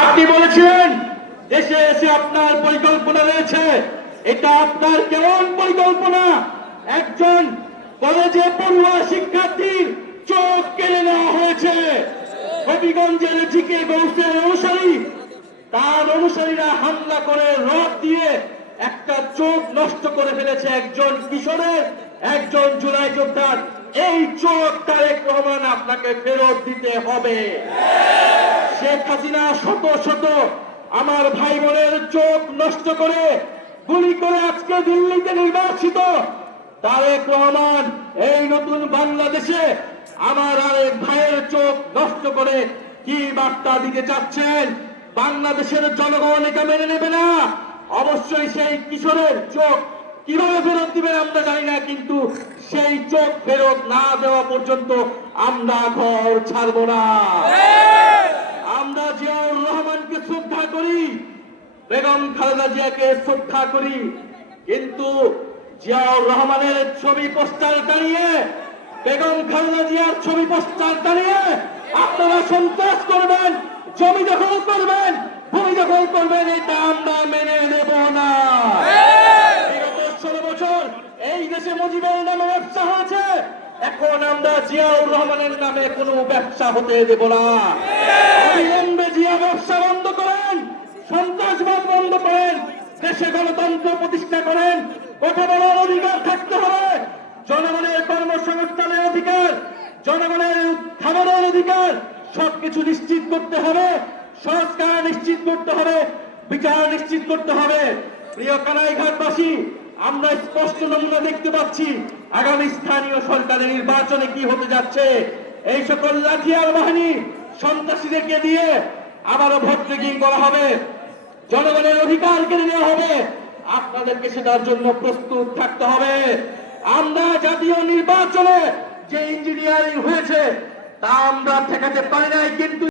আপনি বলেছিলেন দেশে এসে আপনার পরিকল্পনা রয়েছে। এটা আপনার কেমন পরিকল্পনা? একজন কলেজে পড়ুয়া শিক্ষার্থীর চোখ কেড়ে নেওয়া হয়েছে। হবিগঞ্জের জিকে গৌসের অনুসারী, তার অনুসারীরা হামলা করে রড দিয়ে একটা চোখ নষ্ট করে ফেলেছে একজন কিশোরের, একজন জুলাই যোদ্ধার। এই চোখ তারেক রহমান আপনাকে ফেরত দিতে হবে। শেখ হাসিনা শত শত আমার ভাই বোনের চোখ নষ্ট করে গুলি করে আজকে দিল্লিতে নির্বাসিত। তারেক রহমান এই নতুন বাংলাদেশে আমার আরেক ভাইয়ের চোখ নষ্ট করে কি বার্তা দিতে চাচ্ছেন? বাংলাদেশের জনগণ এটা মেনে নেবে না। অবশ্যই সেই কিশোরের চোখ কিভাবে ফেরত দিবেন আমরা জানি না, কিন্তু সেই চোখ ফেরত না দেওয়া পর্যন্ত আমরা ঘর ছাড়বো না। আমরা জিয়াউর রহমানকে শ্রদ্ধা করি, বেগম খালেদা জিয়াকে শ্রদ্ধা করি, কিন্তু জিয়াউর রহমানের ছবি পোস্টার টানিয়ে, বেগম খালেদা জিয়ার ছবি পোস্টার টানিয়ে আপনারা সন্ত্রাস করবেন, জমি দখল করবেন, ভূমি দখল করবেন, এটা আমরা মেনে নেব না। বিগত 16 বছর এই দেশে মুজিবের নামে ব্যবসা হয়েছে, এখন আমরা জিয়াউর রহমানের নামে কোনো ব্যবসা হতে দেব না। অবিলম্বে জিয়া ব্যবসা বন্ধ করেন, সন্ত্রাসবাদ বন্ধ করেন, দেশে গণতন্ত্র প্রতিষ্ঠা করেন। কথা বলার অধিকার থাকতে হবে, জনগণের কর্মসংস্থানের অধিকার, জনগণের উত্থানের অধিকার, সবকিছু নিশ্চিত করতে হবে। সংস্কার নিশ্চিত করতে হবে, বিচার নিশ্চিত করতে হবে। প্রিয় কানাইঘাটবাসী, আমরা স্পষ্ট নমুনা দেখতে পাচ্ছি আগামী স্থানীয় সরকারের নির্বাচনে কি হতে যাচ্ছে। এই সকল লাঠিয়াল বাহিনী সন্ত্রাসীদেরকে দিয়ে আবারও ভোট ট্রেকিং করা হবে, জনগণের অধিকার কেড়ে নেওয়া হবে। আপনাদেরকে সেটার জন্য প্রস্তুত থাকতে হবে। আমরা জাতীয় নির্বাচনে যে ইঞ্জিনিয়ারিং হয়েছে তা আমরা ঠেকাতে পারি নাই, কিন্তু